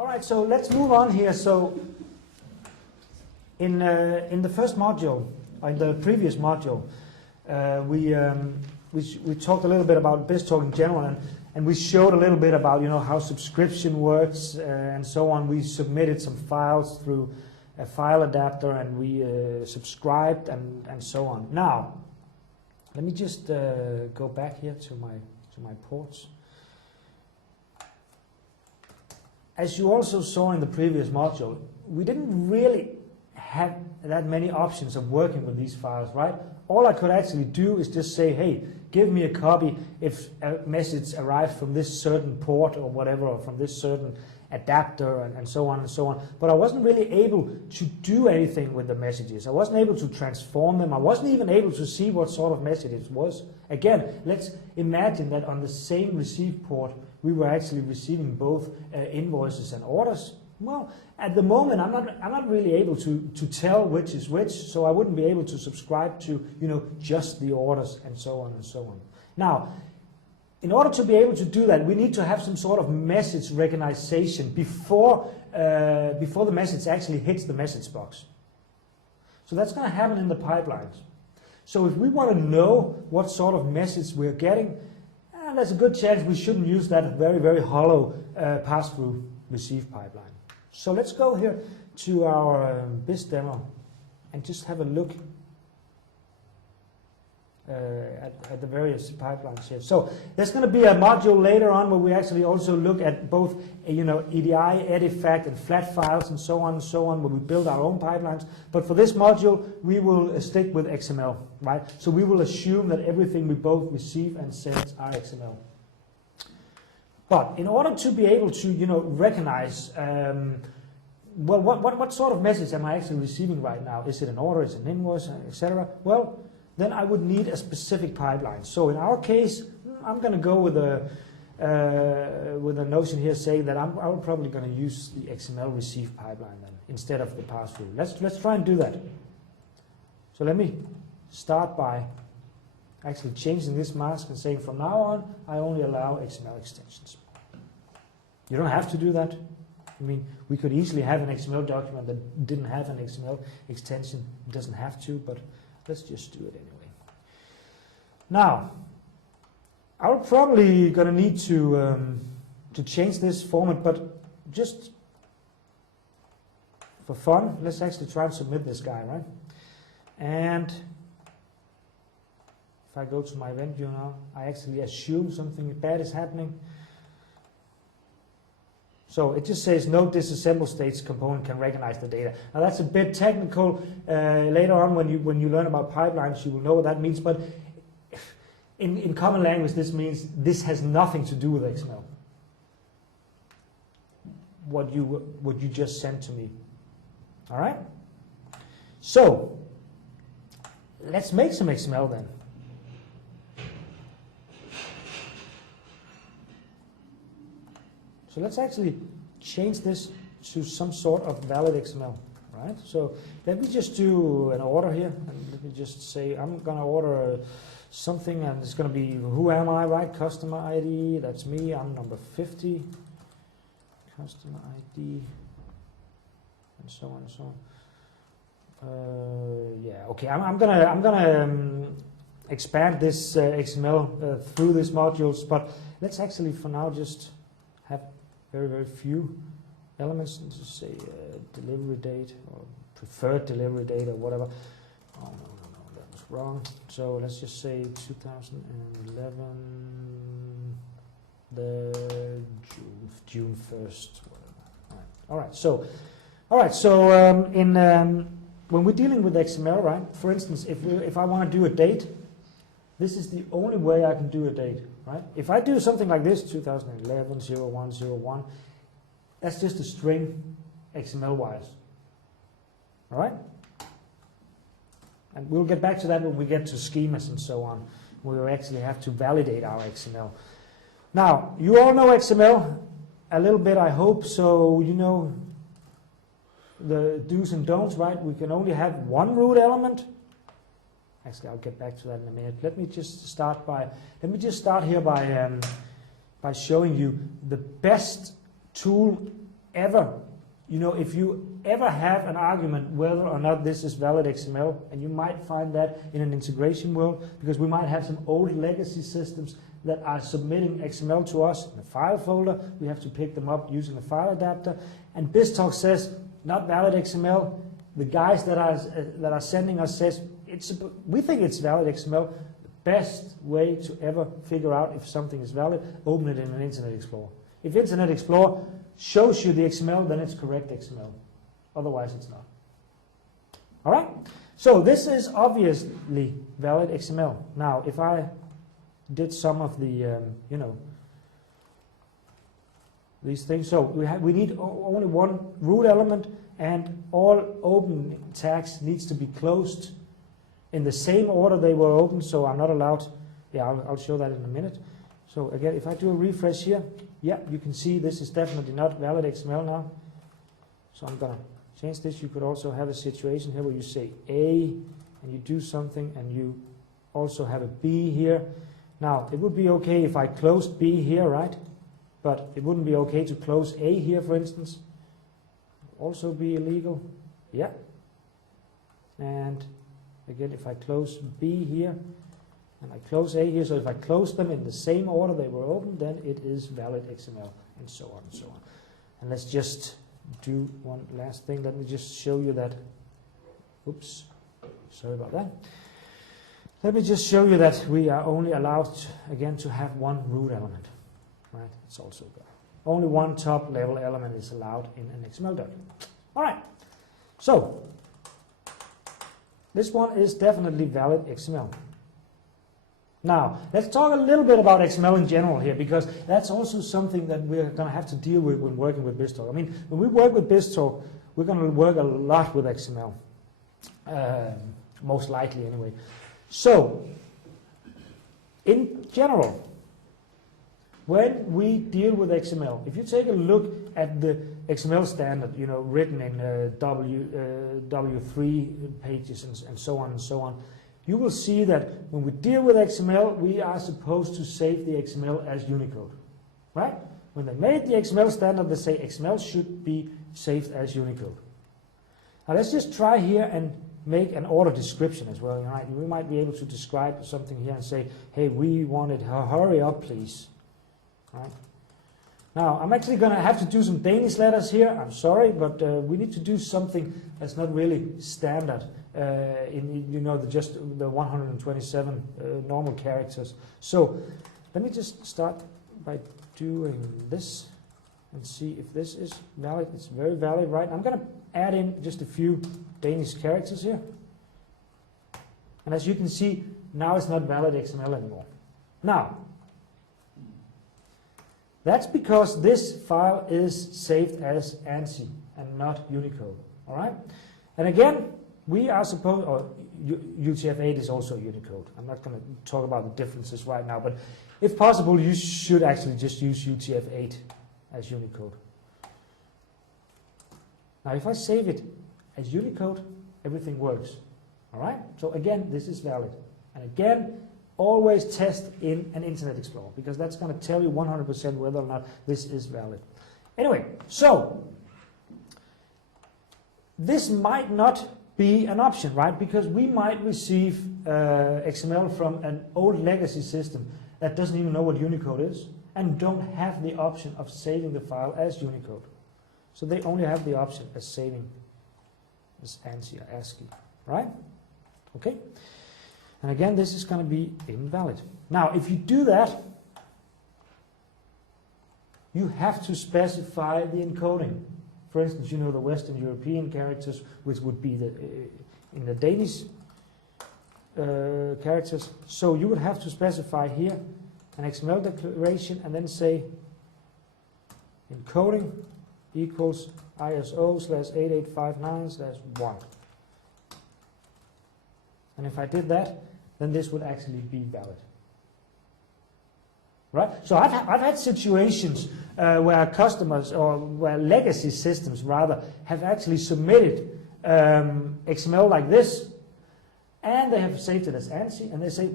All right, so let's move on here. So in the first module, or in the previous module, we talked a little bit about BizTalk in general, and we showed a little bit about how subscription works and so on. We submitted some files through a file adapter, and we subscribed and so on. Now, let me just go back here to my ports. As you also saw in the previous module, we didn't really have that many options of working with these files, right? All I could actually do is just say, hey, give me a copy if a message arrives from this certain port or whatever, or from this certain adapter and so on and so on. But I wasn't really able to do anything with the messages. I wasn't able to transform them. I wasn't even able to see what sort of message it was. Again, let's imagine that on the same receive port, we were actually receiving both invoices and orders. Well, at the moment, I'm not really able to tell which is which, so I wouldn't be able to subscribe to just the orders and so on and so on. Now, in order to be able to do that, we need to have some sort of message recognition before the message actually hits the message box. So that's going to happen in the pipelines. So if we want to know what sort of message we're getting, there's a good chance we shouldn't use that very, very hollow pass-through receive pipeline. So let's go here to our biz demo and just have a look at the various pipelines here. So there's going to be a module later on where we actually also look at both EDI, Edifact, and flat files and so on, where we build our own pipelines. But for this module, we will stick with XML, right? So we will assume that everything we both receive and send are XML. But in order to be able to recognize well, what sort of message am I actually receiving right now? Is it an order, is it an invoice, etc.? Well, then I would need a specific pipeline. So in our case, I'm going to go with a notion here saying that I'm probably going to use the XML receive pipeline then instead of the pass-through. Let's try and do that. So let me start by actually changing this mask and saying from now on I only allow XML extensions. You don't have to do that. I mean, we could easily have an XML document that didn't have an XML extension. It doesn't have to, but let's just do it anyway. Now, I'm probably going to need to change this format, but just for fun, let's actually try and submit this guy, right? And if I go to my event view now, I actually assume something bad is happening. So it just says no disassemble states component can recognize the data. Now that's a bit technical. Later on when you learn about pipelines, you will know what that means. But in common language, this means this has nothing to do with XML. What you just sent to me. All right. So let's make some XML then. So let's actually change this to some sort of valid XML, right? So let me just do an order here, and let me just say I'm going to order something, and it's going to be who am I, right? Customer ID, that's me. I'm number 50. Customer ID, and so on and so on. Yeah, okay. I'm gonna expand this XML through these modules, but let's actually for now just have very, very few elements, and just say delivery date or preferred delivery date or whatever. Oh, no, that was wrong. So let's just say 2011, the June 1st, whatever. All right. So when we're dealing with XML, right? For instance, if I want to do a date, this is the only way I can do a date. Right? If I do something like this, 2011, 01, that's just a string XML-wise. All right? And we'll get back to that when we get to schemas and so on. We'll actually have to validate our XML. Now, you all know XML a little bit, I hope, so you know the do's and don'ts, right? We can only have one root element. Actually, I'll get back to that in a minute. Let me just start here by showing you the best tool ever, if you ever have an argument whether or not this is valid XML, and you might find that in an integration world, because we might have some old legacy systems that are submitting XML to us in a file folder. We have to pick them up using a file adapter. And BizTalk says, not valid XML. The guys that are sending us says, we think it's valid XML. The best way to ever figure out if something is valid, open it in an Internet Explorer. If Internet Explorer shows you the XML, then it's correct XML. Otherwise, it's not. All right? So this is obviously valid XML. Now, if I did some of the, these things. So we need only one root element, and all open tags needs to be closed in the same order they were opened, so I'm not allowed, I'll show that in a minute. So again, if I do a refresh here, you can see this is definitely not valid XML now. So I'm going to change this. You could also have a situation here where you say A, and you do something, and you also have a B here. Now, it would be okay if I closed B here, right? But it wouldn't be okay to close A here, for instance. Also be illegal. Yeah. And again, if I close B here, and I close A here, so if I close them in the same order they were opened, then it is valid XML, and so on and so on. And let's just do one last thing. Let me just show you that. Oops, sorry about that. Let me just show you that we are only allowed, again, to have one root element. Right? It's also good. Only one top level element is allowed in an XML document. All right. So this one is definitely valid XML. Now, let's talk a little bit about XML in general here, because that's also something that we're going to have to deal with when working with BizTalk. I mean, when we work with BizTalk, we're going to work a lot with XML, most likely anyway. So, in general, when we deal with XML, if you take a look at the XML standard, written in W3 pages and so on, you will see that when we deal with XML, we are supposed to save the XML as Unicode, right? When they made the XML standard, they say XML should be saved as Unicode. Now let's just try here and make an order description as well. Right? We might be able to describe something here and say, hey, we want it, hurry up, please. Right? Now, I'm actually going to have to do some Danish letters here. I'm sorry, but we need to do something that's not really standard in just the 127 normal characters. So let me just start by doing this and see if this is valid. It's very valid, right? I'm going to add in just a few Danish characters here. And as you can see, now it's not valid XML anymore. Now, that's because this file is saved as ANSI and not Unicode. All right? And again, we are supposed, or UTF-8 is also Unicode. I'm not going to talk about the differences right now, but if possible, you should actually just use UTF-8 as Unicode. Now, if I save it as Unicode, everything works. All right? So again, this is valid. And again, always test in an Internet Explorer, because that's going to tell you 100% whether or not this is valid. Anyway, so this might not be an option, right? Because we might receive XML from an old legacy system that doesn't even know what Unicode is and don't have the option of saving the file as Unicode. So they only have the option as saving as ANSI or ASCII, right? Okay? And again, this is going to be invalid. Now, if you do that, you have to specify the encoding. For instance, the Western European characters, which would be in the Danish characters. So you would have to specify here an XML declaration and then say encoding equals ISO/8859/1. And if I did that, then this would actually be valid. Right? So I've had situations where customers, or where legacy systems rather, have actually submitted XML like this, and they have saved it as ANSI, and they say,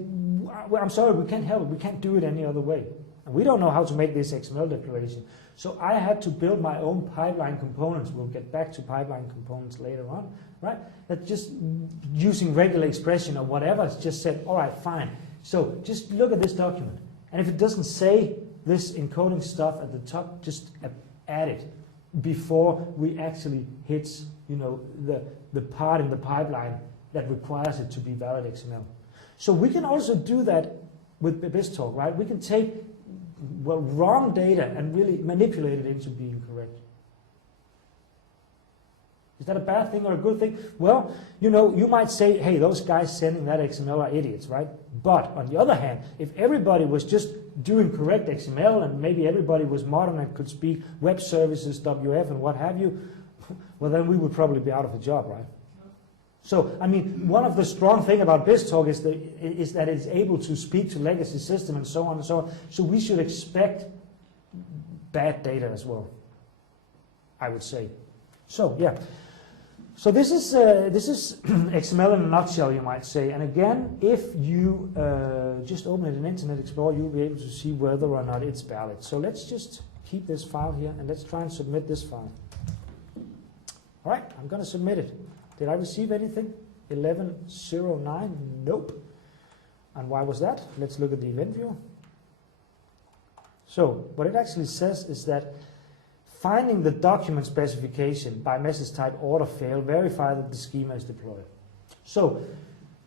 well, I'm sorry, we can't help it, we can't do it any other way. And we don't know how to make this XML declaration. So I had to build my own pipeline components. We'll get back to pipeline components later on, right? That just using regular expression or whatever, it's just said, all right, fine. So just look at this document. And if it doesn't say this encoding stuff at the top, just add it before we actually hit, the part in the pipeline that requires it to be valid XML. So we can also do that with BizTalk, right? We can take wrong data and really manipulate it into being correct. Is that a bad thing or a good thing? Well, you might say, hey, those guys sending that XML are idiots, right? But on the other hand, if everybody was just doing correct XML and maybe everybody was modern and could speak web services, WF, and what have you, well, then we would probably be out of a job, right? So, I mean, one of the strong things about BizTalk is that it's able to speak to legacy system and so on and so on. So we should expect bad data as well, I would say. So, yeah. So this is XML in a nutshell, you might say. And again, if you just open it in Internet Explorer, you'll be able to see whether or not it's valid. So let's just keep this file here and let's try and submit this file. All right, I'm going to submit it. Did I receive anything? 1109? Nope. And why was that? Let's look at the event view. So what it actually says is that finding the document specification by message type order failed, verify that the schema is deployed. So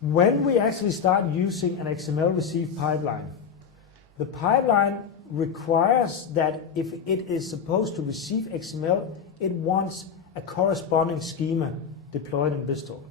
when we actually start using an XML receive pipeline, the pipeline requires that if it is supposed to receive XML, it wants a corresponding schema deployed in BizTalk.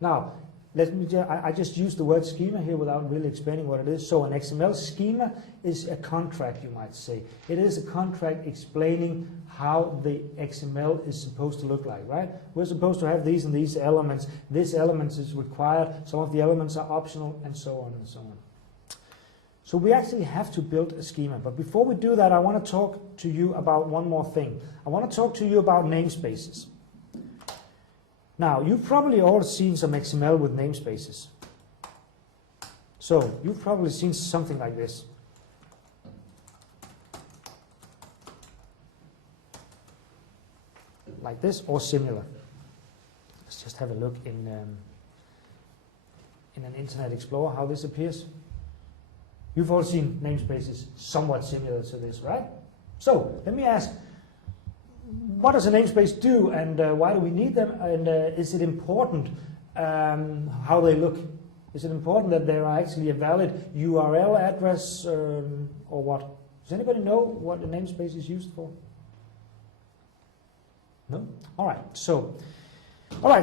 Now, I just used the word schema here without really explaining what it is. So an XML schema is a contract, you might say. It is a contract explaining how the XML is supposed to look like, right? We're supposed to have these and these elements. This element is required. Some of the elements are optional, and so on and so on. So we actually have to build a schema. But before we do that, I want to talk to you about one more thing. I want to talk to you about namespaces. Now, you've probably all seen some XML with namespaces. So, you've probably seen something like this. Like this or similar. Let's just have a look in an Internet Explorer how this appears. You've all seen namespaces somewhat similar to this, right? So, let me ask, what does a namespace do, and why do we need them, and is it important how they look? Is it important that there are actually a valid URL address or what? Does anybody know what a namespace is used for? No? All right,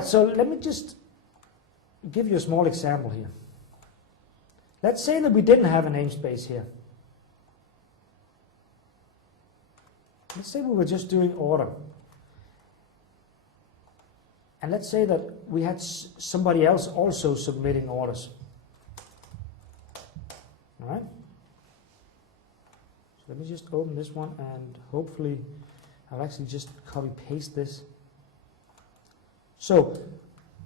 so let me just give you a small example here. Let's say that we didn't have a namespace here. Let's say we were just doing order. And let's say that we had somebody else also submitting orders. All right? So let me just open this one, and hopefully I'll actually just copy-paste this. So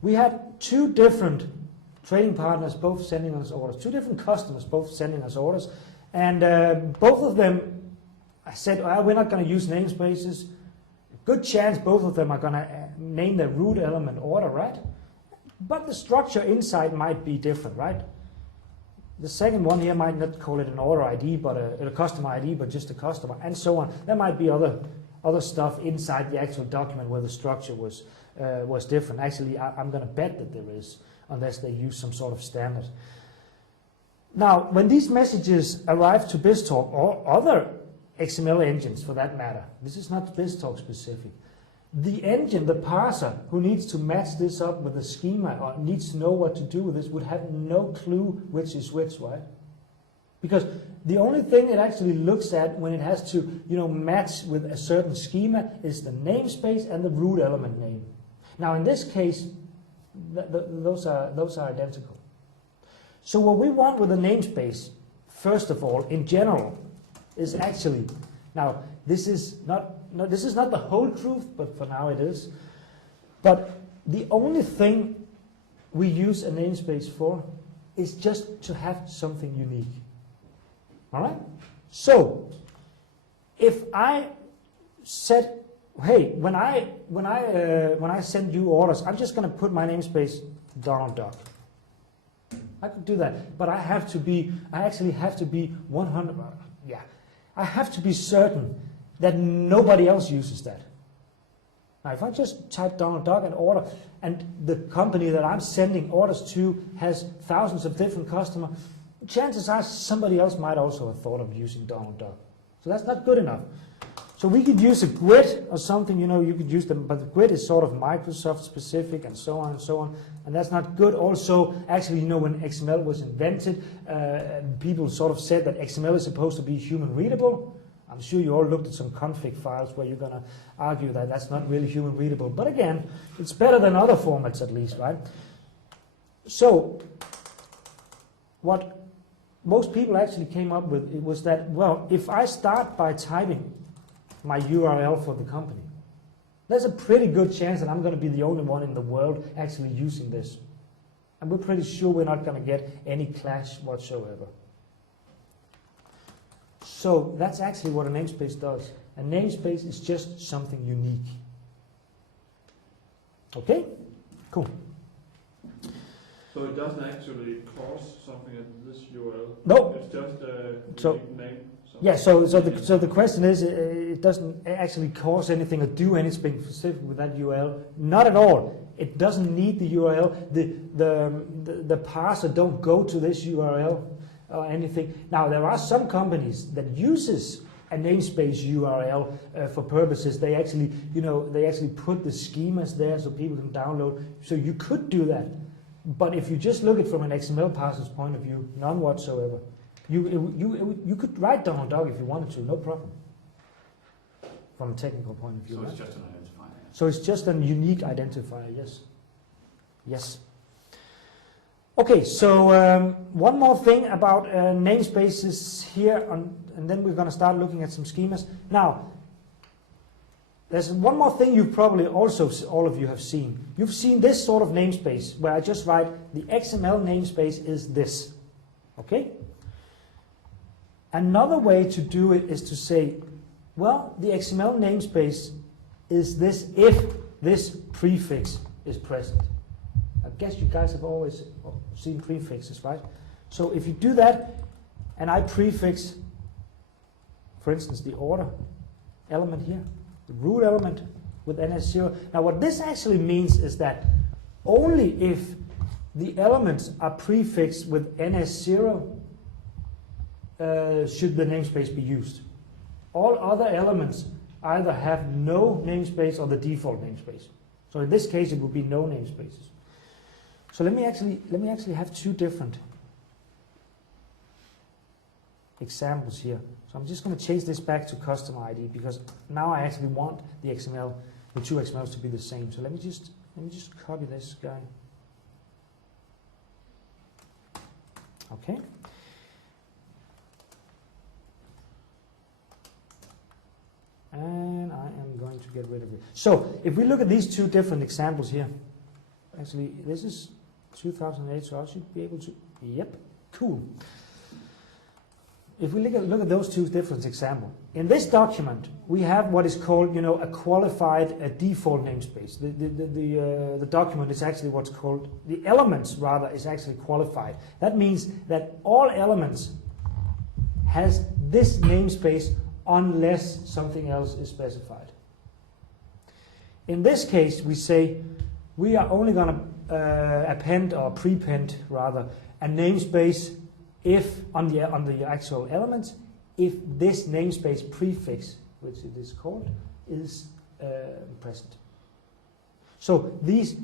we had two different trading partners both sending us orders, two different customers both sending us orders, and both of them I said, well, we're not going to use namespaces. Good chance both of them are going to name their root element order, right? But the structure inside might be different, right? The second one here might not call it an order ID, but a customer ID, but just a customer, and so on. There might be other stuff inside the actual document where the structure was different. Actually, I'm going to bet that there is, unless they use some sort of standard. Now, when these messages arrive to BizTalk or other XML engines for that matter, this is not BizTalk specific, the engine, the parser, who needs to match this up with the schema or needs to know what to do with this would have no clue which is which, right? Because the only thing it actually looks at when it has to match with a certain schema is the namespace and the root element name. Now in this case, those are identical. So what we want with a namespace, first of all, in general, is actually, now this is not the whole truth, but for now it is. But the only thing we use a namespace for is just to have something unique. All right? So if I said, hey, when I send you orders, I'm just going to put my namespace Donald Duck. I could do that, but I actually have to be 100. Yeah, I have to be certain that nobody else uses that. Now, if I just type Donald Duck and order, and the company that I'm sending orders to has thousands of different customers, chances are somebody else might also have thought of using Donald Duck. So that's not good enough. So we could use a grid or something, you could use them, but the grid is sort of Microsoft specific and so on and so on, and that's not good. Also, actually, when XML was invented, people sort of said that XML is supposed to be human readable. I'm sure you all looked at some config files where you're going to argue that that's not really human readable. But again, it's better than other formats at least, right? So what most people actually came up with was that, well, if I start by typing my URL for the company, there's a pretty good chance that I'm going to be the only one in the world actually using this. And we're pretty sure we're not going to get any clash whatsoever. So that's actually what a namespace does. A namespace is just something unique. Okay? Cool. So it doesn't actually cause something at this URL? No. It's just a unique name? Yeah, so the question is, it doesn't actually cause anything or do anything specific with that URL. Not at all. It doesn't need the URL. The parser don't go to this URL or anything. Now, there are some companies that uses a namespace URL for purposes. They actually, they actually put the schemas there so people can download. So you could do that. But if you just look at it from an XML parser's point of view, none whatsoever. You could write Donald Duck if you wanted to, no problem. From a technical point of view. So right? it's just an identifier. So it's just a unique identifier, yes. Yes. Okay, so one more thing about namespaces here, and then we're going to start looking at some schemas. Now, there's one more thing you probably also, all of you have seen. You've seen this sort of namespace where I just write the XML namespace is this. Okay? Another way to do it is to say, well, the XML namespace is this if this prefix is present. I guess you guys have always seen prefixes, right? So if you do that, and I prefix, for instance, the order element here, the root element with NS0. Now what this actually means is that only if the elements are prefixed with NS0 should the namespace be used. All other elements either have no namespace or the default namespace. So in this case, it would be no namespaces. So let me actually have two different examples here. So I'm just going to change this back to customer ID because now I actually want the XML, the two XMLs to be the same. So let me just copy this guy. Okay. And I am going to get rid of it. So if we look at these two different examples here, actually this is 2008, so I should be able to, yep, cool. If we look at those two different examples, in this document we have what is called, a qualified default namespace. The document is actually what's called, the elements rather is actually qualified. That means that all elements has this namespace unless something else is specified. In this case, we say we are only going to append or prepend rather a namespace if on the actual elements, if this namespace prefix, which it is called, is present. So these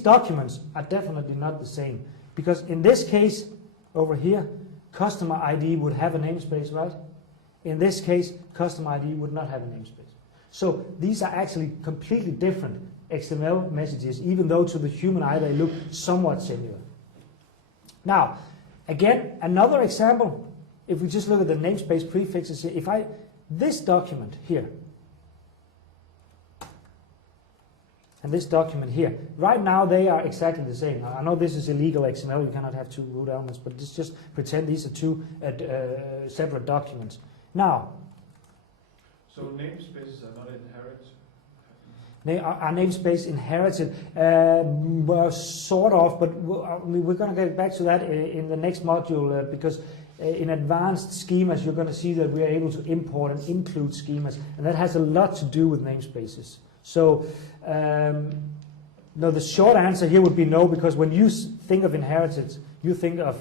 documents are definitely not the same because in this case over here, customer ID would have a namespace, right? In this case, customer ID would not have a namespace. So these are actually completely different XML messages, even though to the human eye they look somewhat similar. Now, again, another example, if we just look at the namespace prefixes here, this document here, and this document here. Right now they are exactly the same. I know this is illegal XML, you cannot have two root elements, but just pretend these are two separate documents. Now, so namespaces are not inherited? Our namespace inherited, well, sort of, but we're going to get back to that in the next module because in advanced schemas you're going to see that we are able to import and include schemas, and that has a lot to do with namespaces. So, no, the short answer here would be no, because when you think of inherited, you think of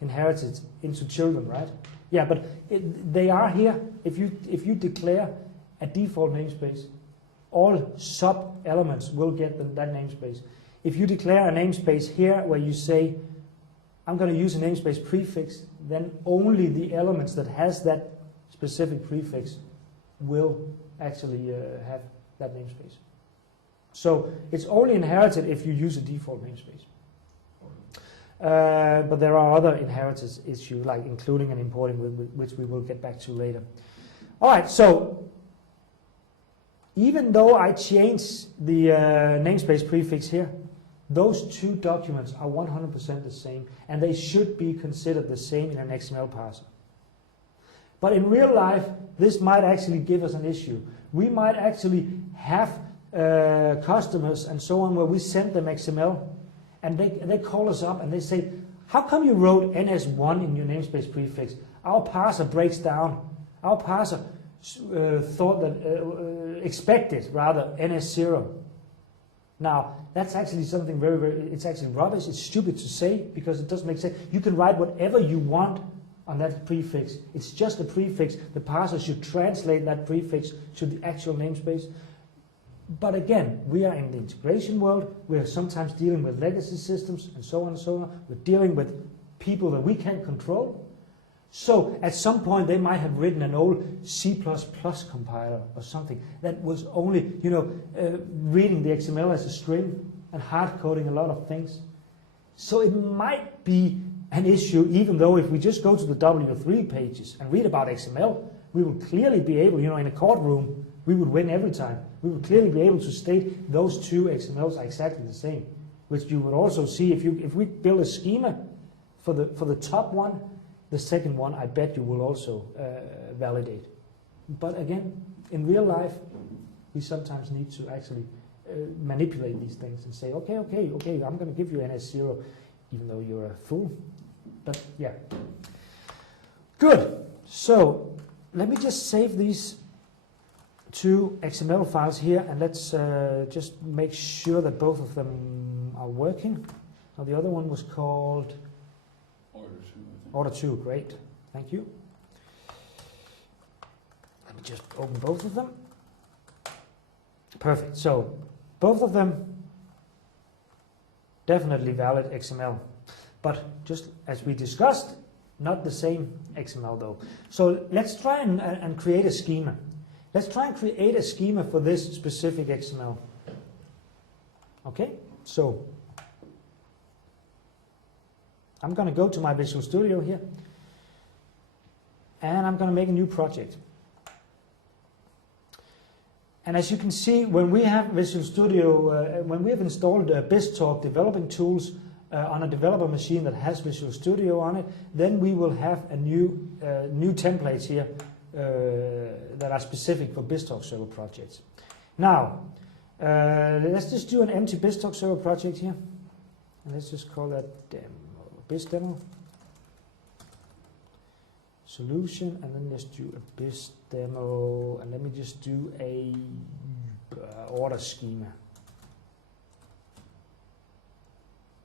inherited into children, right? Yeah, but they are here. If you declare a default namespace, all sub-elements will get that namespace. If you declare a namespace here where you say, I'm going to use a namespace prefix, then only the elements that has that specific prefix will actually have that namespace. So it's only inherited if you use a default namespace. But there are other inheritance issues, like including and importing, which we will get back to later. All right, so even though I change the namespace prefix here, those two documents are 100% the same, and they should be considered the same in an XML parser. But in real life, this might actually give us an issue. We might actually have customers and so on where we send them XML, and they call us up and they say, how come you wrote NS1 in your namespace prefix? Our parser breaks down. Our parser expected rather NS0. Now, that's actually something very, very, it's actually rubbish. It's stupid to say because it doesn't make sense. You can write whatever you want on that prefix. It's just a prefix. The parser should translate that prefix to the actual namespace. But again, we are in the integration world. We are sometimes dealing with legacy systems and so on and so on. We're dealing with people that we can't control. So at some point they might have written an old C++ compiler or something that was only, reading the XML as a string and hard coding a lot of things. So it might be an issue, even though if we just go to the W3 pages and read about XML, we will clearly be able, in a courtroom, we would win every time. We would clearly be able to state those two XMLs are exactly the same, which you would also see if we build a schema for the top one. The second one, I bet you will also validate. But again, in real life, we sometimes need to actually manipulate these things and say, okay, I'm going to give you NS0, even though you're a fool. But yeah. Good. So let me just save these two XML files here, and let's just make sure that both of them are working. Now the other one was called Order 2, great, thank you. Let me just open both of them. Perfect, so both of them definitely valid XML, but just as we discussed, not the same XML though. So let's try and create a schema. Let's try and create a schema for this specific XML. Okay, so I'm going to go to my Visual Studio here, and I'm going to make a new project. And as you can see, when we have Visual Studio, when we have installed BizTalk developing tools on a developer machine that has Visual Studio on it, then we will have a new templates here that are specific for BizTalk server projects. Now, let's just do an empty BizTalk server project here, and let's just call that BizDemo solution, and then let's do a BizDemo, and let me just do a order schema.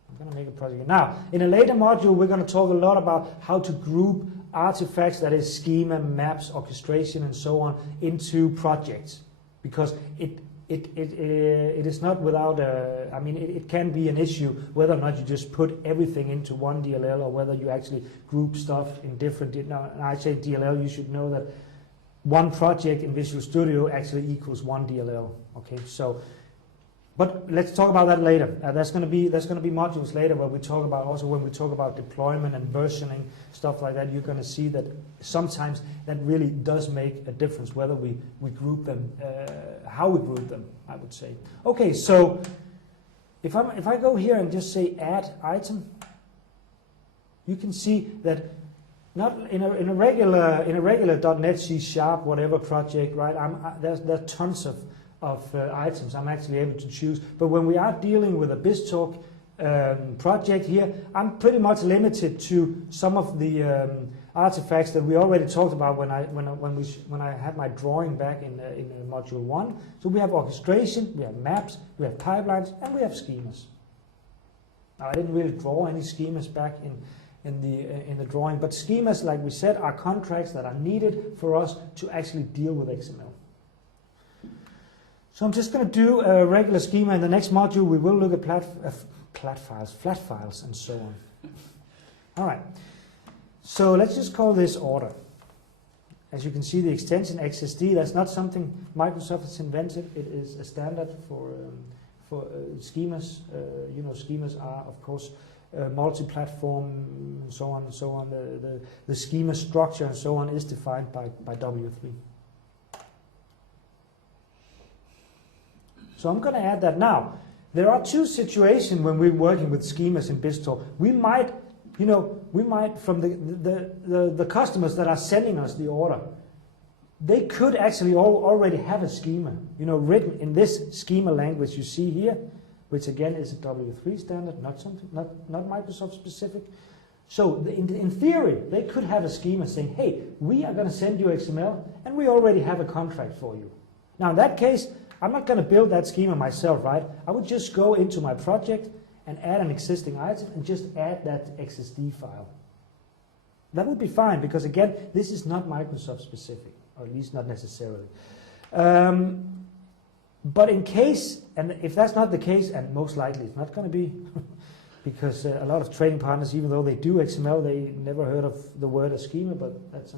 I'm going to make a project. Now, in a later module, we're going to talk a lot about how to group artifacts, that is schema, maps, orchestration, and so on, into projects, because it is not without it can be an issue whether or not you just put everything into one DLL or whether you actually group stuff in different. Now, I say DLL, you should know that one project in Visual Studio actually equals one DLL. Okay, so But let's talk about that later. There's going to be modules later where we talk about, also when we talk about deployment and versioning, stuff like that. You're going to see that sometimes that really does make a difference whether we group them, how we group them, I would say. Okay, so if I go here and just say add item, you can see that not in a regular .NET C# whatever project, right? There's tons of items I'm actually able to choose. But when we are dealing with a BizTalk project here, I'm pretty much limited to some of the artifacts that we already talked about when I had my drawing back in module 1. So we have orchestration, we have maps, we have pipelines, and we have schemas. Now, I didn't really draw any schemas back in the drawing, but schemas, like we said, are contracts that are needed for us to actually deal with XML. So I'm just going to do a regular schema. In the next module, we will look at flat files, and so on. All right. So let's just call this order. As you can see, the extension XSD, that's not something Microsoft has invented. It is a standard for schemas. Schemas are, of course, multi-platform, and so on and so on. The schema structure and so on is defined by W3. So I'm going to add that now. There are two situations when we're working with schemas in BizTalk. We might from the customers that are sending us the order, they could actually already have a schema, written in this schema language you see here, which again is a W3 standard, not Microsoft specific. So in theory, they could have a schema saying, hey, we are going to send you XML, and we already have a contract for you. Now in that case, I'm not going to build that schema myself, right? I would just go into my project and add an existing item and just add that XSD file. That would be fine, because again, this is not Microsoft specific, or at least not necessarily. But in case, and if that's not the case, and most likely it's not going to be, because a lot of trading partners, even though they do XML, they never heard of the word a schema, but that's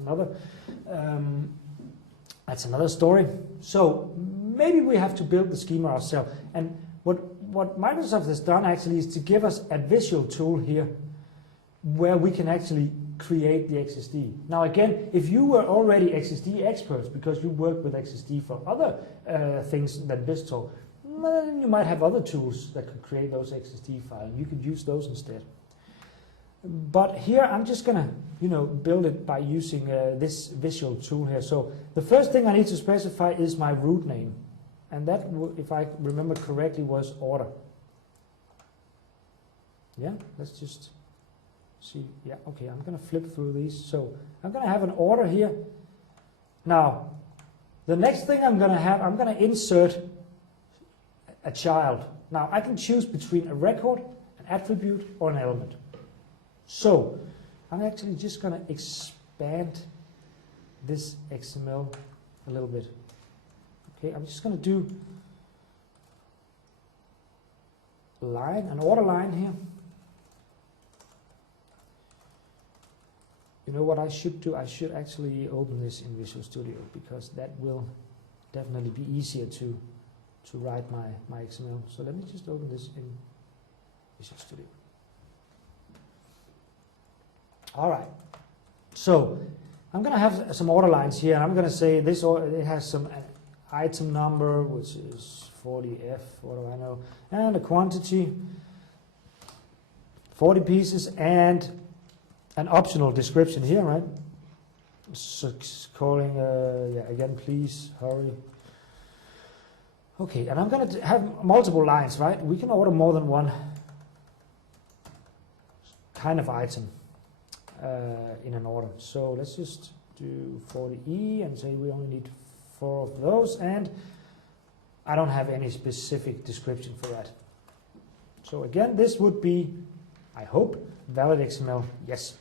another story. So maybe we have to build the schema ourselves. And what Microsoft has done actually is to give us a visual tool here where we can actually create the XSD. Now again, if you were already XSD experts because you worked with XSD for other things than BizTalk, then you might have other tools that could create those XSD files. You could use those instead. But here I'm just going to build it by using this visual tool here. So the first thing I need to specify is my root name. And that, if I remember correctly, was order. Yeah, let's just see. Yeah, okay, I'm going to flip through these. So I'm going to have an order here. Now, the next thing I'm going to have, I'm going to insert a child. Now, I can choose between a record, an attribute, or an element. So I'm actually just going to expand this XML a little bit. Okay, I'm just going to do an order line here. You know what I should do? I should actually open this in Visual Studio, because that will definitely be easier to write my XML. So let me just open this in Visual Studio. All right. So I'm going to have some order lines here, and I'm going to say this order, it has some item number, which is 40F, what do I know, and a quantity, 40 pieces, and an optional description here, right? So calling, again, please hurry. Okay, and I'm going to have multiple lines, right? We can order more than one kind of item in an order. So let's just do 40E and say we only need 4 of those, and I don't have any specific description for that. So again, this would be, I hope, valid XML, yes.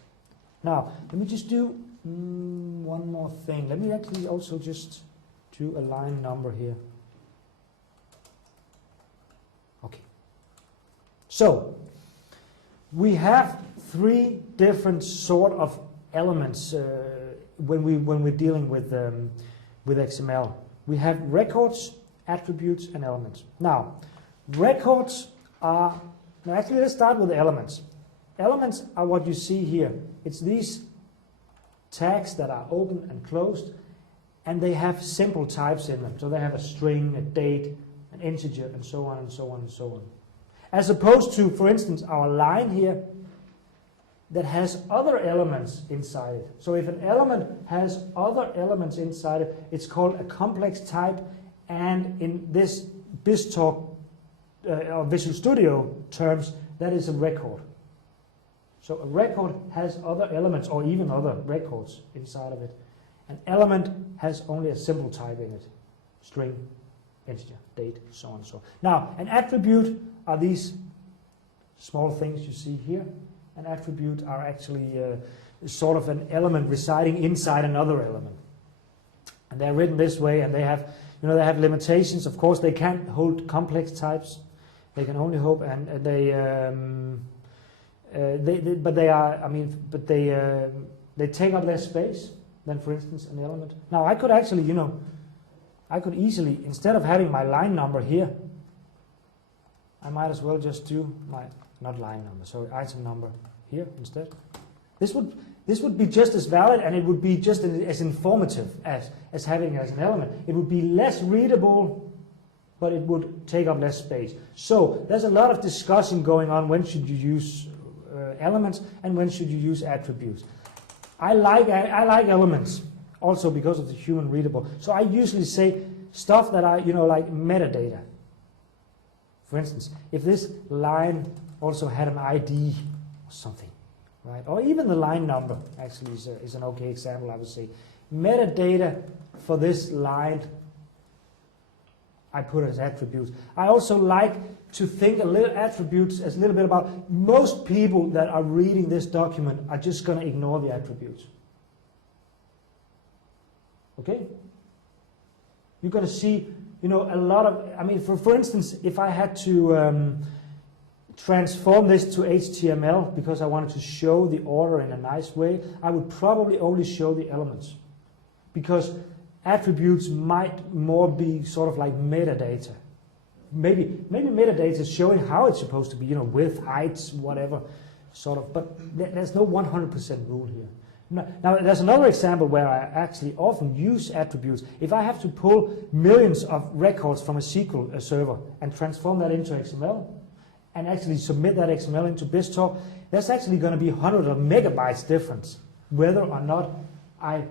Now, let me just do one more thing. Let me actually also just do a line number here. Okay. So, we have 3 different sort of elements when we're dealing with XML. We have records, attributes, and elements. Now, Records are, now actually let's start with the elements. Elements are what you see here. It's these tags that are open and closed, and they have simple types in them. So they have a string, a date, an integer, and so on and so on and so on. As opposed to, for instance, our line here that has other elements inside it. So if an element has other elements inside it, it's called a complex type, and in this BizTalk or Visual Studio terms, that is a record. So a record has other elements or even other records inside of it. An element has only a simple type in it. String, integer, date, so on and so on. Now, an attribute are these small things you see here. An attribute are actually sort of an element residing inside another element. And they're written this way, and they have, they have limitations. Of course, they can't hold complex types. They can only hold, and they take up less space than, for instance, an element. Now, I could actually, I could easily, instead of having my line number here, I might as well just do my, not line number, sorry, item number here instead. This would be just as valid, and it would be just as informative as having it as an element. It would be less readable, but it would take up less space. So there's a lot of discussion going on. When should you use elements, and when should you use attributes? I like elements also because of the human readable. So I usually say stuff that are like metadata. For instance, if this line also had an ID or something, right? Or even the line number actually is an okay example, I would say. Metadata for this line, I put as attributes. I also like to think attributes as a little bit about, most people that are reading this document are just going to ignore the attributes. Okay? You're going to see, a lot of, for instance, if I had to transform this to HTML because I wanted to show the order in a nice way, I would probably only show the elements, because attributes might more be sort of like metadata. Maybe metadata is showing how it's supposed to be, width, heights, whatever, sort of. But there's no 100% rule here. Now, there's another example where I actually often use attributes. If I have to pull millions of records from a SQL server and transform that into XML, and actually submit that XML into BizTalk, there's actually going to be hundreds of megabytes difference whether or not I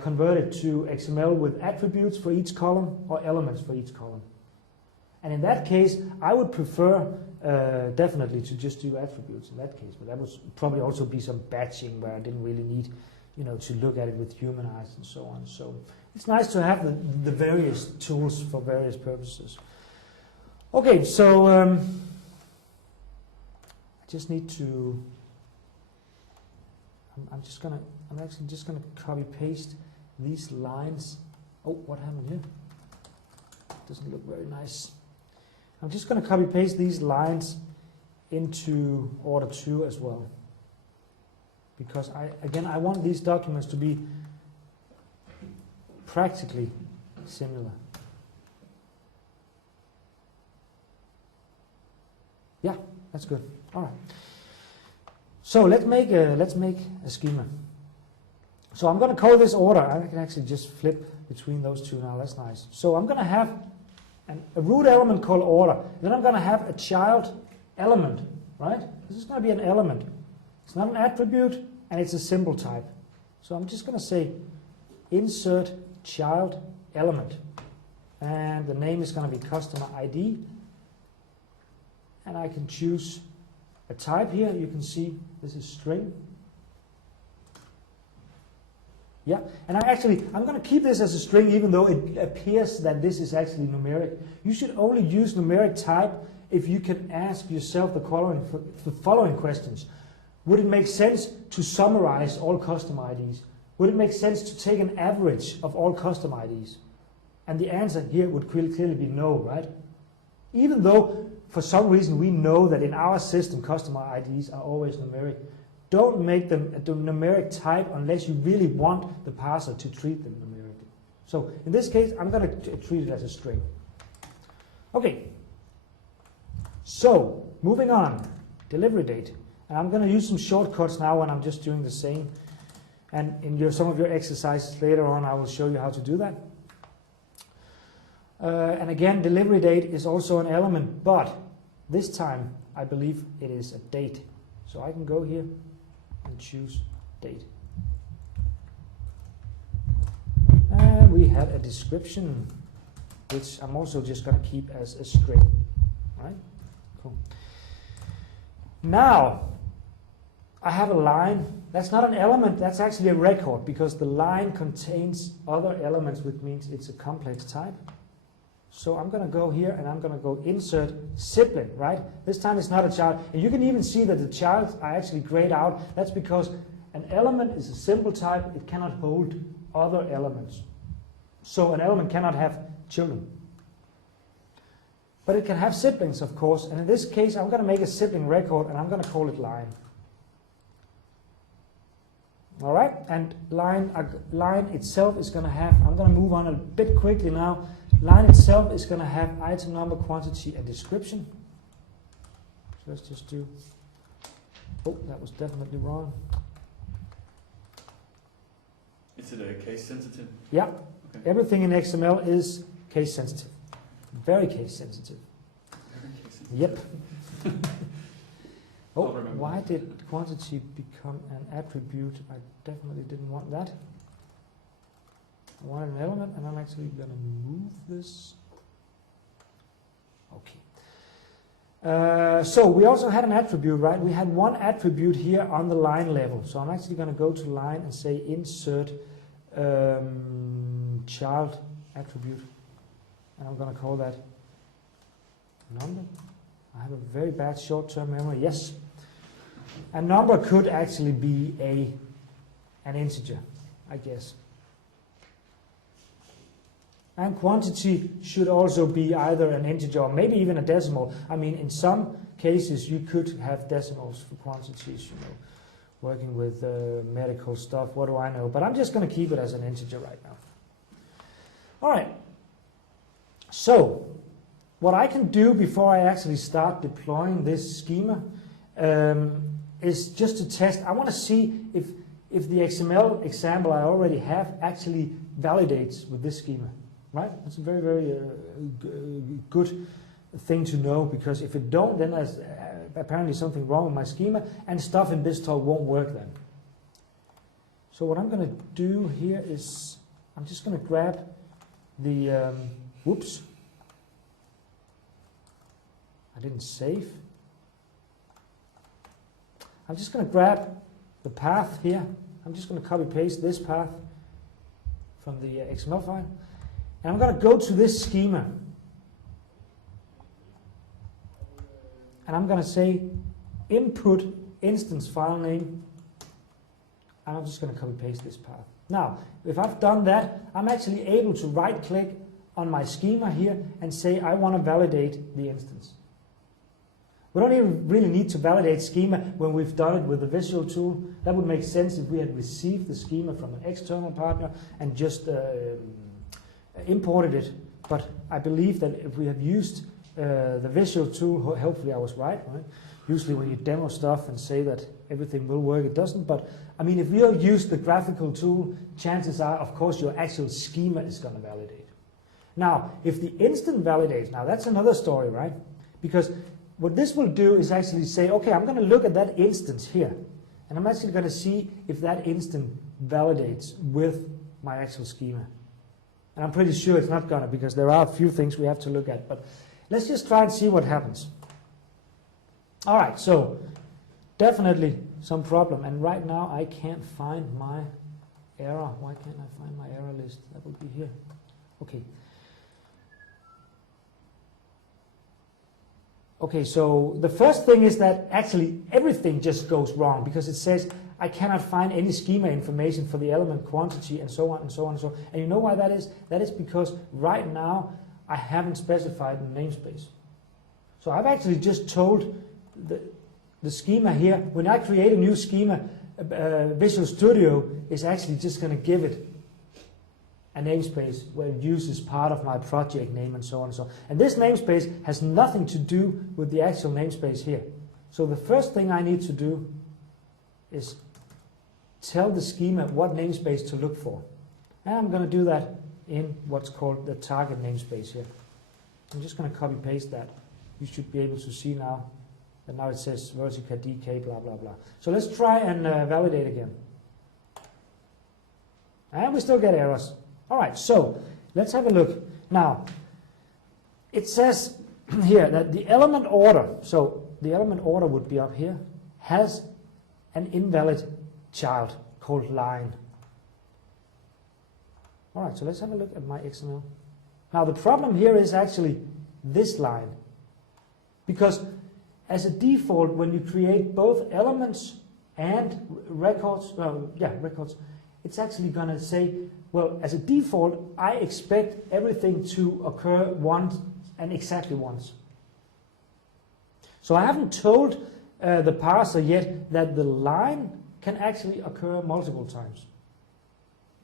convert it to XML with attributes for each column or elements for each column. And in that case, I would prefer definitely to just do attributes in that case. But that would probably also be some batching where I didn't really need, to look at it with human eyes and so on. So it's nice to have the various tools for various purposes. Okay, so I just need to. I'm actually just gonna copy paste these lines. Oh, what happened here? Doesn't look very nice. I'm just gonna copy paste these lines into order 2 as well, because I want these documents to be practically similar. Yeah, that's good. All right. So let's make a schema. So I'm going to call this order. I can actually just flip between those two now. That's nice. So I'm going to have a root element called order. Then I'm going to have a child element, right? This is going to be an element. It's not an attribute, and it's a symbol type. So I'm just going to say insert child element, and the name is going to be customer ID. And I can choose a type here. You can see this is string. Yeah, and I'm going to keep this as a string even though it appears that this is actually numeric. You should only use numeric type if you can ask yourself the following questions. Would it make sense to summarize all customer IDs? Would it make sense to take an average of all customer IDs? And the answer here would clearly be no, right? Even though for some reason we know that in our system customer IDs are always numeric, don't make them a numeric type unless you really want the parser to treat them numerically. So in this case, I'm going to treat it as a string. Okay, So, moving on, delivery date. And I'm going to use some shortcuts now when I'm just doing the same. And in some of your exercises later on, I will show you how to do that. And again, delivery date is also an element, but this time I believe it is a date. So I can go here and choose date. And we have a description, which I'm also just going to keep as a string. Right? Cool. Now, I have a line. That's not an element, that's actually a record, because the line contains other elements, which means it's a complex type. So I'm going to go here and I'm going to go insert sibling, right? This time it's not a child. And you can even see that the child are actually grayed out. That's because an element is a simple type. It cannot hold other elements. So an element cannot have children. But it can have siblings, of course. And in this case, I'm going to make a sibling record and I'm going to call it line. All right, and line itself is going to have, I'm going to move on a bit quickly now. Line itself is going to have item number, quantity, and description. So let's just do, oh, that was definitely wrong. Is it a case sensitive? Yeah, Okay. everything in XML is case sensitive. Very case sensitive. Yep. Oh, why did quantity become an attribute? I definitely didn't want that. I wanted an element, and I'm actually going to move this. Okay. So we also had an attribute, right? We had one attribute here on the line level. So I'm actually going to go to line and say insert child attribute. And I'm going to call that number. I have a very bad short-term memory. Yes. A number could actually be an integer, I guess. And quantity should also be either an integer or maybe even a decimal. I mean, in some cases, you could have decimals for quantities, you know, working with medical stuff, what do I know. But I'm just going to keep it as an integer right now. All right. So, what I can do before I actually start deploying this schema is just to test. I want to see if the XML example I already have actually validates with this schema. Right? It's a very, very good thing to know, because if it don't, then there's apparently something wrong with my schema, and stuff in BizTalk won't work then. So what I'm going to do here is I'm just going to grab the, whoops, I didn't save. I'm just going to grab the path here. I'm just going to copy paste this path from the XML file. And I'm going to go to this schema. And I'm going to say input instance file name. And I'm just going to copy paste this path. Now, if I've done that, I'm actually able to right click on my schema here and say I want to validate the instance. We don't even really need to validate schema when we've done it with the visual tool. That would make sense if we had received the schema from an external partner and just imported it. But I believe that if we have used the visual tool, hopefully I was right? Usually when you demo stuff and say that everything will work, it doesn't. But I mean, if you use the graphical tool, chances are, of course, your actual schema is going to validate. Now, if the instant validates, now that's another story, right? Because what this will do is actually say, okay, I'm going to look at that instance here. And I'm actually going to see if that instant validates with my actual schema. And I'm pretty sure it's not going to, because there are a few things we have to look at. But let's just try and see what happens. All right, so definitely some problem. And right now I can't find my error. Why can't I find my error list? That would be here. Okay. Okay, so the first thing is that actually everything just goes wrong, because it says I cannot find any schema information for the element quantity and so on and so on and so on. And you know why that is? That is because right now I haven't specified the namespace. So I've actually just told the schema here, when I create a new schema, Visual Studio is actually just going to give it a namespace where it uses part of my project name and so on and so on. And this namespace has nothing to do with the actual namespace here. So the first thing I need to do is tell the schema what namespace to look for. And I'm going to do that in what's called the target namespace here. I'm just going to copy paste that. You should be able to see now that now it says vertica dk blah blah blah. So let's try and validate again. And we still get errors. All right, so let's have a look. Now, it says here that the element order, so the element order would be up here, has an invalid child called line. All right, so let's have a look at my XML. Now, the problem here is actually this line. Because as a default, when you create both elements and records, records, it's actually going to say, well, as a default, I expect everything to occur once and exactly once. So I haven't told the parser yet that the line can actually occur multiple times.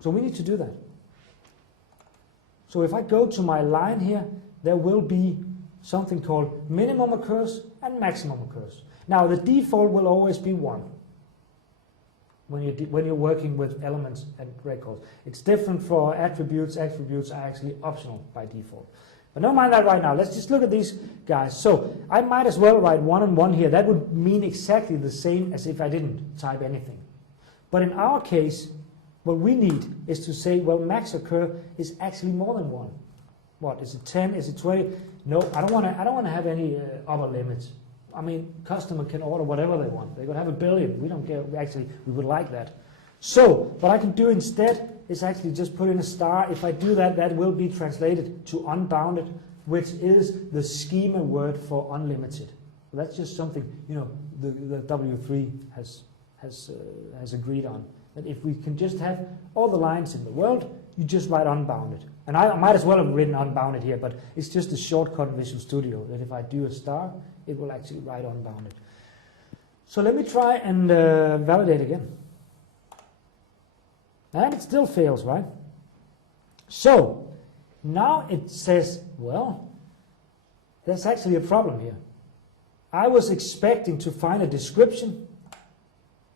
So we need to do that. So if I go to my line here, there will be something called minimum occurs and maximum occurs. Now the default will always be 1. When you're working with elements and records. It's different for attributes. Attributes are actually optional by default. But don't mind that right now. Let's just look at these guys. So I might as well write 1 and 1 here. That would mean exactly the same as if I didn't type anything. But in our case, what we need is to say, well, max occur is actually more than 1. What, is it 10? Is it 20? No, I don't want to have any upper limits. I mean, customer can order whatever they want. They could have 1 billion. We don't care. Actually, we would like that. So what I can do instead is actually just put in a star. If I do that, that will be translated to unbounded, which is the schema word for unlimited. So that's just something, you know, the W3 has agreed on. That if we can just have all the lines in the world, you just write unbounded. And I might as well have written unbounded here, but it's just a shortcut in Visual Studio that if I do a star, it will actually write unbounded. So let me try and validate again. And it still fails, right? So now it says, well, there's actually a problem here. I was expecting to find a description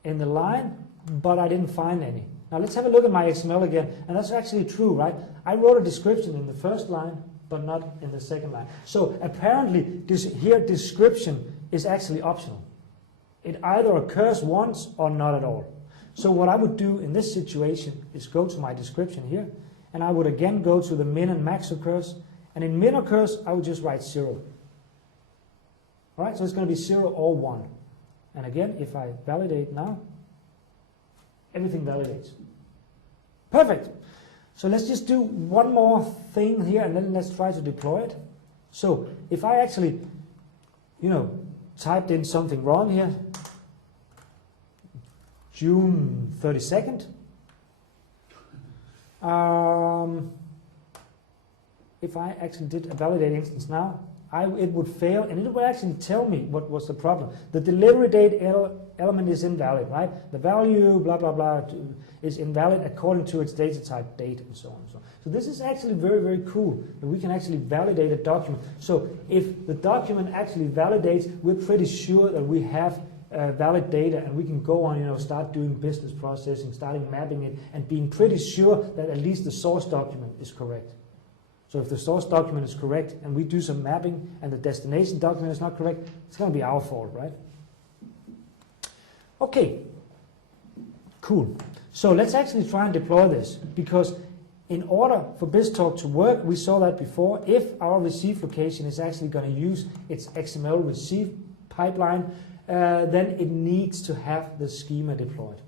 in the line, but I didn't find any. Now let's have a look at my XML again, and that's actually true, right? I wrote a description in the first line, but not in the second line. So apparently here description is actually optional. It either occurs once or not at all. So what I would do in this situation is go to my description here, and I would again go to the min and max occurs, and in min occurs I would just write 0. All right, so it's going to be 0 or 1. And again, if I validate now, everything validates. Perfect. So let's just do one more thing here, and then let's try to deploy it. So if I actually, you know, typed in something wrong here, June 32nd, if I actually did a validate instance now, it would fail, and it would actually tell me what was the problem. The delivery date element is invalid, right? The value, blah, blah, blah, is invalid according to its data type, date, and so on and so on. So this is actually very, very cool, that we can actually validate a document. So if the document actually validates, we're pretty sure that we have valid data, and we can go on, you know, start doing business processing, starting mapping it, and being pretty sure that at least the source document is correct. So if the source document is correct and we do some mapping and the destination document is not correct, it's going to be our fault, right? Okay, cool. So let's actually try and deploy this, because in order for BizTalk to work, we saw that before, if our receive location is actually going to use its XML receive pipeline, then it needs to have the schema deployed.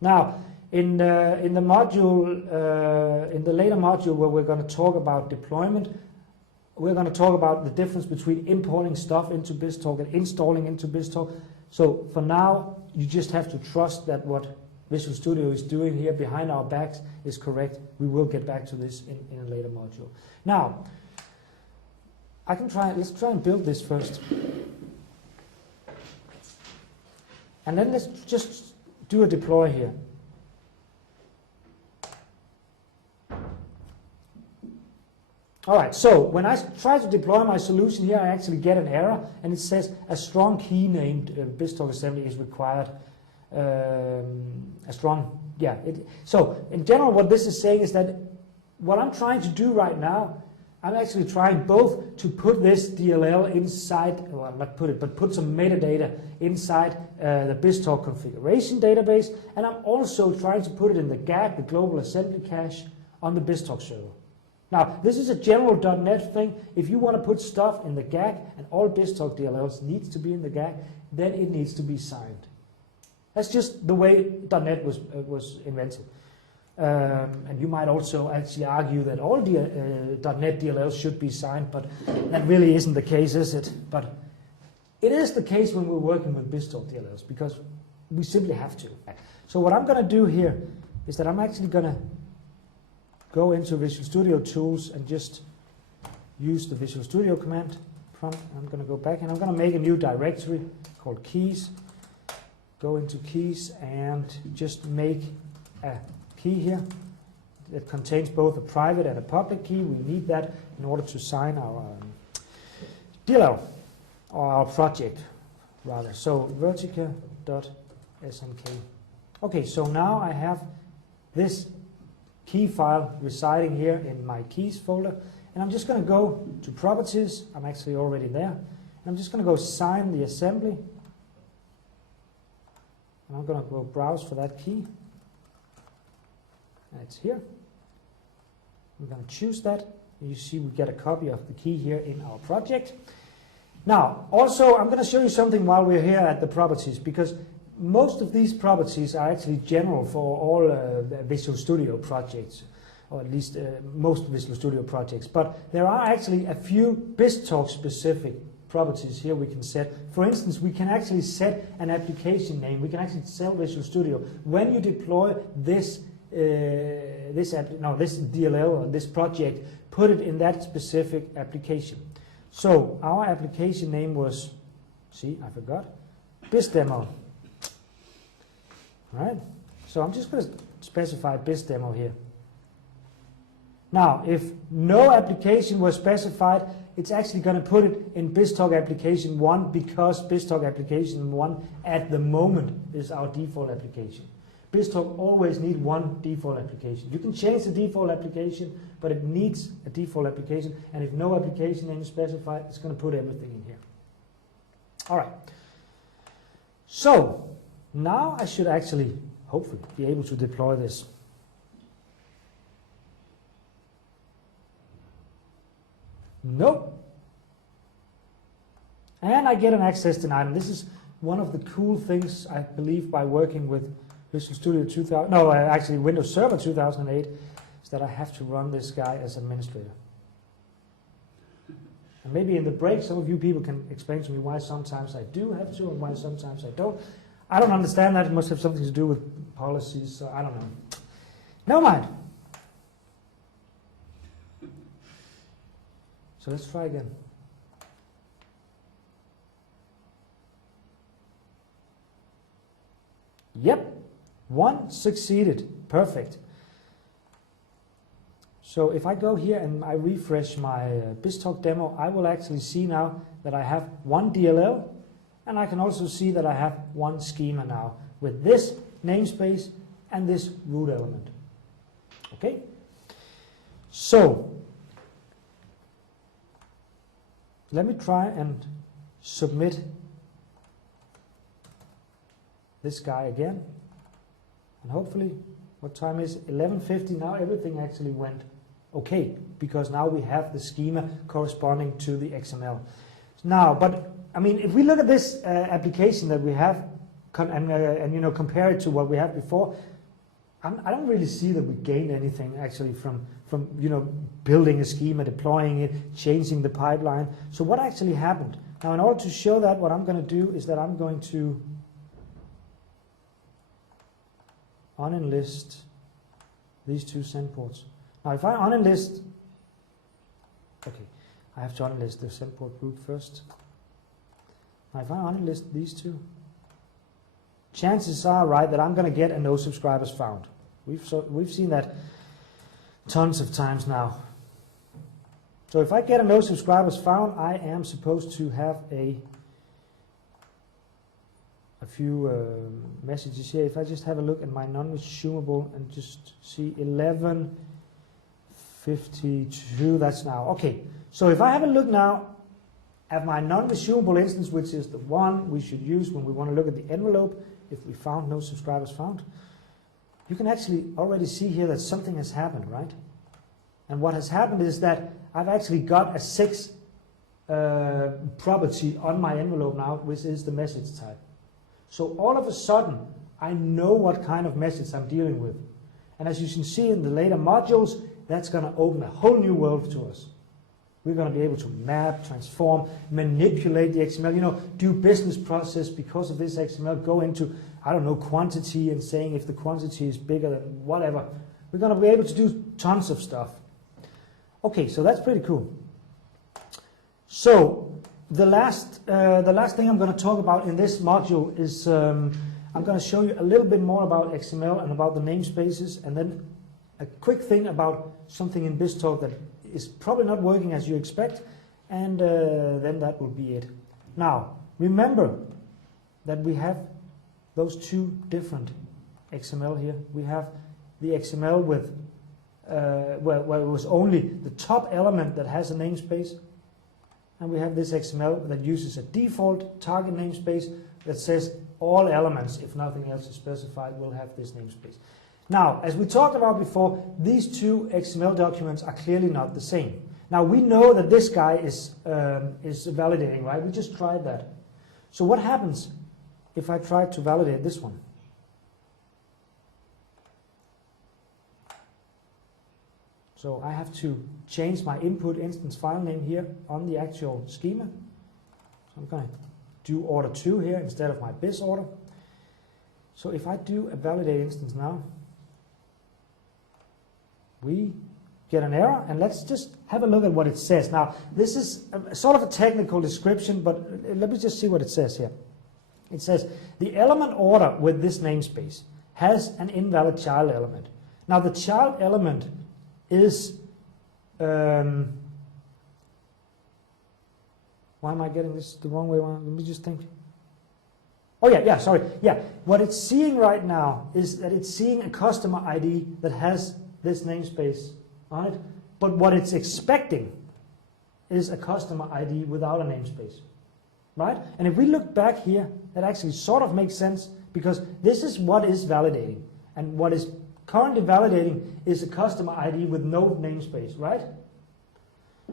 Now, in the module, in the later module where we're going to talk about deployment, we're going to talk about the difference between importing stuff into BizTalk and installing into BizTalk. So for now, you just have to trust that what Visual Studio is doing here behind our backs is correct. We will get back to this in a later module. Now, let's try and build this first. And then let's just do a deploy here. All right, so when I try to deploy my solution here, I actually get an error, and it says a strong key named BizTalk assembly is required. So in general, what this is saying is that what I'm trying to do right now, I'm actually trying both to put this DLL inside, well, not put it, but put some metadata inside the BizTalk configuration database, and I'm also trying to put it in the GAC, the global assembly cache, on the BizTalk server. Now, this is a general .NET thing. If you want to put stuff in the GAC, and all BizTalk DLLs needs to be in the GAC, then it needs to be signed. That's just the way .NET was invented. And you might also actually argue that all .NET DLLs should be signed, but that really isn't the case, is it? But it is the case when we're working with BizTalk DLLs, because we simply have to. So what I'm going to do here is that I'm actually going to go into Visual Studio Tools and just use the Visual Studio command prompt. I'm going to go back and I'm going to make a new directory called keys. Go into keys and just make a key here that contains both a private and a public key. We need that in order to sign our DLL, or our project rather. So vertica.smk. Okay, so now I have this key file residing here in my keys folder, and I'm just going to go to properties. I'm actually already there, and I'm just going to go sign the assembly, and I'm going to go browse for that key. And it's here. I'm going to choose that. You see we get a copy of the key here in our project. Now, also I'm going to show you something while we're here at the properties, because most of these properties are actually general for all Visual Studio projects, or at least most Visual Studio projects. But there are actually a few BizTalk specific properties here we can set. For instance, we can actually set an application name. We can actually tell Visual Studio, when you deploy this DLL or this project, put it in that specific application. So our application name was, see, I forgot, BizDemo. Right? So I'm just going to specify BizDemo here. Now, if no application was specified, it's actually going to put it in BizTalk application 1, because BizTalk application 1 at the moment is our default application. BizTalk always needs one default application. You can change the default application, but it needs a default application, and if no application name is specified, it's going to put everything in here. All right. So now I should actually, hopefully, be able to deploy this. Nope. And I get an access denied. And this is one of the cool things, I believe, by working with Visual Studio 2000, no, actually Windows Server 2008, is that I have to run this guy as administrator. And maybe in the break, some of you people can explain to me why sometimes I do have to and why sometimes I don't. I don't understand that. It must have something to do with policies, so I don't know. Never mind. So let's try again. Yep, 1 succeeded. Perfect. So if I go here and I refresh my BizTalk demo, I will actually see now that I have one DLL, and I can also see that I have one schema now with this namespace and this root element. Okay? So let me try and submit this guy again. And hopefully, what time is 11:50 now? Everything actually went okay, because now we have the schema corresponding to the XML. Now, but I mean, if we look at this application that we have and you know, compare it to what we had before, I don't really see that we gained anything actually from you know, building a schema, deploying it, changing the pipeline. So what actually happened? Now, in order to show that, what I'm going to do is that I'm going to unenlist these two send ports. Now, if I unenlist, okay, I have to unenlist the send port group first. Now, if I unenlist these two, chances are, right, that I'm going to get a no subscribers found. We've seen that tons of times now. So if I get a no subscribers found, I am supposed to have a few messages here. If I just have a look at my non-resumable and just see 11:52, that's now. Okay, so if I have a look now at my non-resumable instance, which is the one we should use when we want to look at the envelope, if we found no subscribers found, you can actually already see here that something has happened, right? And what has happened is that I've actually got a 6 property on my envelope now, which is the message type. So all of a sudden, I know what kind of message I'm dealing with. And as you can see in the later modules, that's going to open a whole new world to us. We're going to be able to map, transform, manipulate the XML, do business process because of this XML, go into, I don't know, quantity and saying if the quantity is bigger than whatever. We're going to be able to do tons of stuff. Okay, so that's pretty cool. So the last thing I'm going to talk about in this module is I'm going to show you a little bit more about XML and about the namespaces, and then a quick thing about something in BizTalk that is probably not working as you expect, and then that will be it. Now, remember that we have those two different XML here. We have the XML with where it was only the top element that has a namespace, and we have this XML that uses a default target namespace that says all elements, if nothing else is specified, will have this namespace. Now, as we talked about before, these two XML documents are clearly not the same. Now, we know that this guy is validating, right? We just tried that. So what happens if I try to validate this one? So I have to change my input instance file name here on the actual schema. So I'm going to do order 2 here instead of my biz order. So if I do a validate instance now, we get an error, and let's just have a look at what it says. Now, this is sort of a technical description, but let me just see what it says here. It says, the element order with this namespace has an invalid child element. Now, the child element is, why am I getting this the wrong way around? Let me just think. Oh yeah, sorry. Yeah, what it's seeing right now is that it's seeing a customer ID that has this namespace on it, but what it's expecting is a customer ID without a namespace, right? And if we look back here, that actually sort of makes sense, because this is what is validating, and what is currently validating is a customer ID with no namespace, right?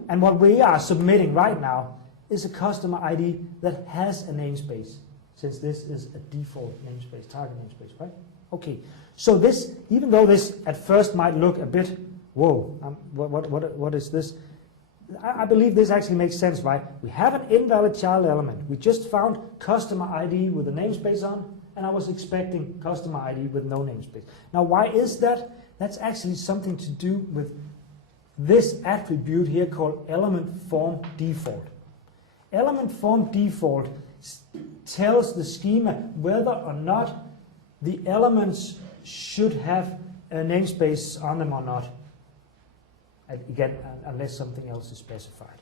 And what we are submitting right now is a customer ID that has a namespace, since this is a default namespace, target namespace, right? Okay, so this, even though this at first might look a bit, whoa, what is this? I believe this actually makes sense, right? We have an invalid child element. We just found customer ID with a namespace on, and I was expecting customer ID with no namespace. Now, why is that? That's actually something to do with this attribute here called element form default. Element form default tells the schema whether or not the elements should have a namespace on them or not. Again, unless something else is specified.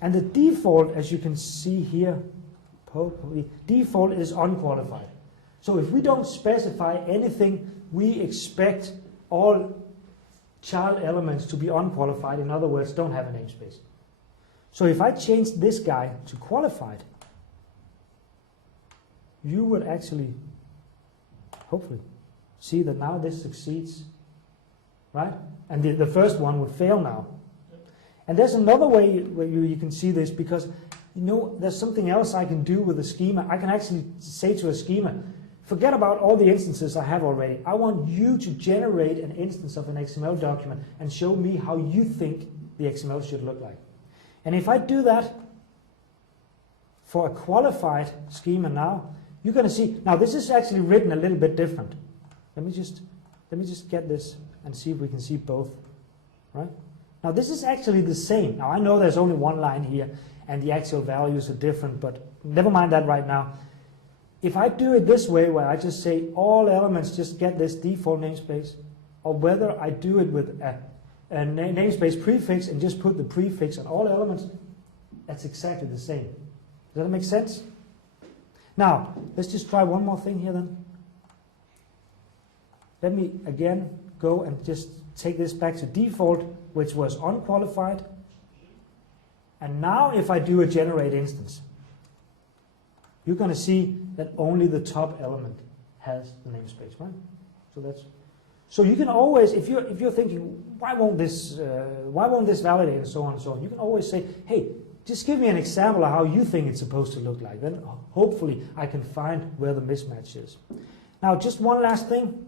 And the default, as you can see here, default is unqualified. So if we don't specify anything, we expect all child elements to be unqualified, in other words, don't have a namespace. So if I change this guy to qualified, you would actually, hopefully, see that now this succeeds, right? And the first one would fail now. And there's another way where you can see this, because there's something else I can do with the schema. I can actually say to a schema, forget about all the instances I have already. I want you to generate an instance of an XML document and show me how you think the XML should look like. And if I do that for a qualified schema now, you're going to see, now this is actually written a little bit different. Let me just get this and see if we can see both, right? Now this is actually the same. Now I know there's only one line here and the actual values are different, but never mind that right now. If I do it this way, where I just say all elements just get this default namespace, or whether I do it with a namespace prefix and just put the prefix on all elements, that's exactly the same. Does that make sense? Now, let's just try one more thing here then. Let me again go and just take this back to default, which was unqualified. And now if I do a generate instance, you're going to see that only the top element has the namespace, right? So you can always, if you're thinking, why won't this validate and so on and so on, you can always say, hey, just give me an example of how you think it's supposed to look like. Then hopefully I can find where the mismatch is. Now, just one last thing.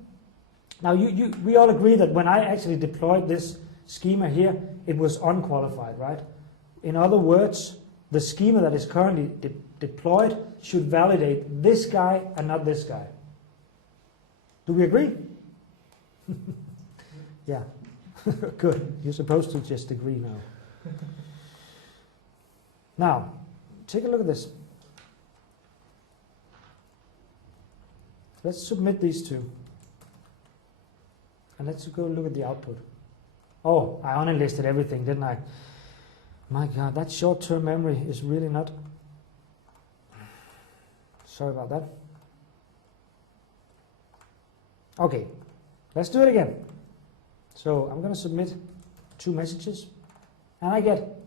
Now, we all agree that when I actually deployed this schema here, it was unqualified, right? In other words, the schema that is currently deployed should validate this guy and not this guy. Do we agree? Yeah. Good. You're supposed to just agree now. Now, take a look at this. Let's submit these two. And let's go look at the output. Oh, I unlisted everything, didn't I? My God, that short-term memory is really not... Sorry about that. Okay, let's do it again. So I'm going to submit 2 messages. And I get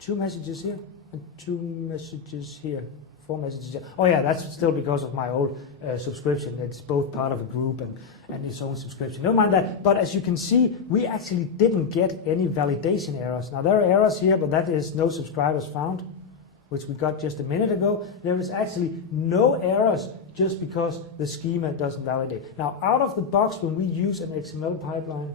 2 messages here and 2 messages here. 4 messages here. Oh yeah, that's still because of my old subscription. It's both part of a group and its own subscription. Never mind that. But as you can see, we actually didn't get any validation errors. Now there are errors here, but that is no subscribers found, which we got just a minute ago. There is actually no errors just because the schema doesn't validate. Now out of the box, when we use an XML pipeline,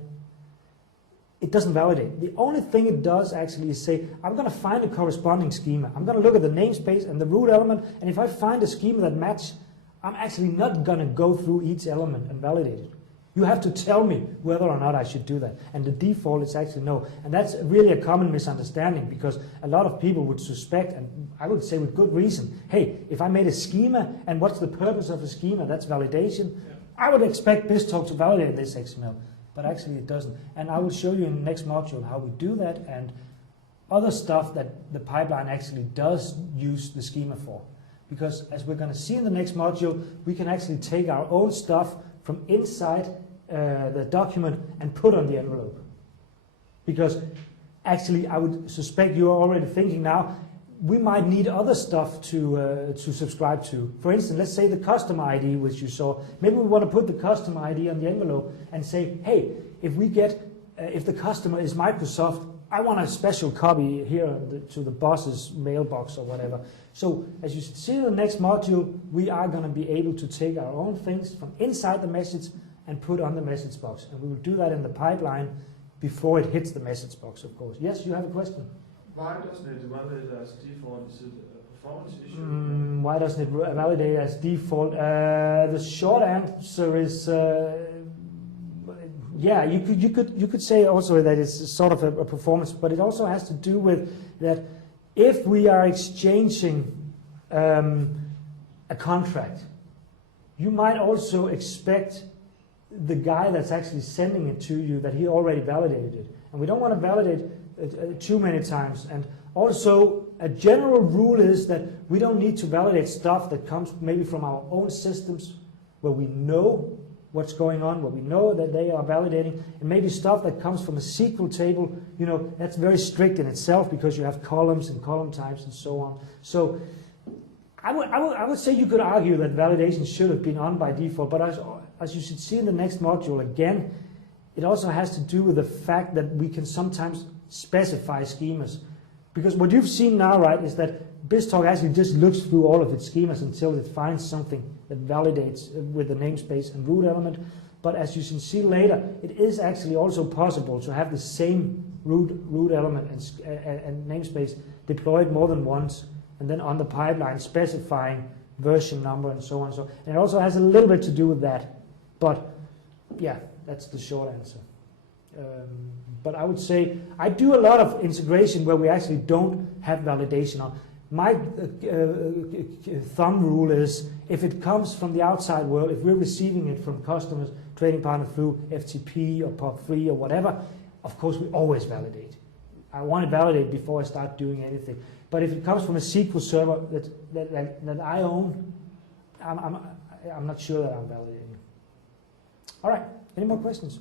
it doesn't validate. The only thing it does actually is say, I'm going to find a corresponding schema. I'm going to look at the namespace and the root element, and if I find a schema that matches, I'm actually not going to go through each element and validate it. You have to tell me whether or not I should do that. And the default is actually no. And that's really a common misunderstanding, because a lot of people would suspect, and I would say with good reason, hey, if I made a schema, and what's the purpose of a schema? That's validation. Yeah. I would expect BizTalk to validate this XML. But actually it doesn't. And I will show you in the next module how we do that and other stuff that the pipeline actually does use the schema for. Because as we're going to see in the next module, we can actually take our own stuff from inside the document and put on the envelope. Because actually I would suspect you're already thinking now, we might need other stuff to subscribe to. For instance, let's say the customer ID, which you saw. Maybe we want to put the customer ID on the envelope and say, hey, if we get, if the customer is Microsoft, I want a special copy here to the boss's mailbox or whatever. So as you see in the next module, we are going to be able to take our own things from inside the message and put on the message box. And we will do that in the pipeline before it hits the message box, of course. Yes, you have a question? Why doesn't it validate as default? Is it a performance issue? Why doesn't it validate as default? The short answer is, yeah, you could say also that it's sort of a performance, but it also has to do with that if we are exchanging a contract, you might also expect the guy that's actually sending it to you that he already validated it, and we don't want to validate too many times. And also a general rule is that we don't need to validate stuff that comes maybe from our own systems where we know what's going on, where we know that they are validating, and maybe stuff that comes from a SQL table, you know, that's very strict in itself because you have columns and column types and so on. So I would say you could argue that validation should have been on by default, but as you should see in the next module again, it also has to do with the fact that we can sometimes specify schemas. Because what you've seen now, right, is that BizTalk actually just looks through all of its schemas until it finds something that validates with the namespace and root element. But as you can see later, it is actually also possible to have the same root element and namespace deployed more than once, and then on the pipeline specifying version number and so on. And it also has a little bit to do with that. But yeah, that's the short answer. But I would say I do a lot of integration where we actually don't have validation on. My thumb rule is if it comes from the outside world, if we're receiving it from customers, trading partner through FTP or POP3 or whatever, of course we always validate. I want to validate before I start doing anything. But if it comes from a SQL server that I own, I'm not sure that I'm validating. All right, any more questions?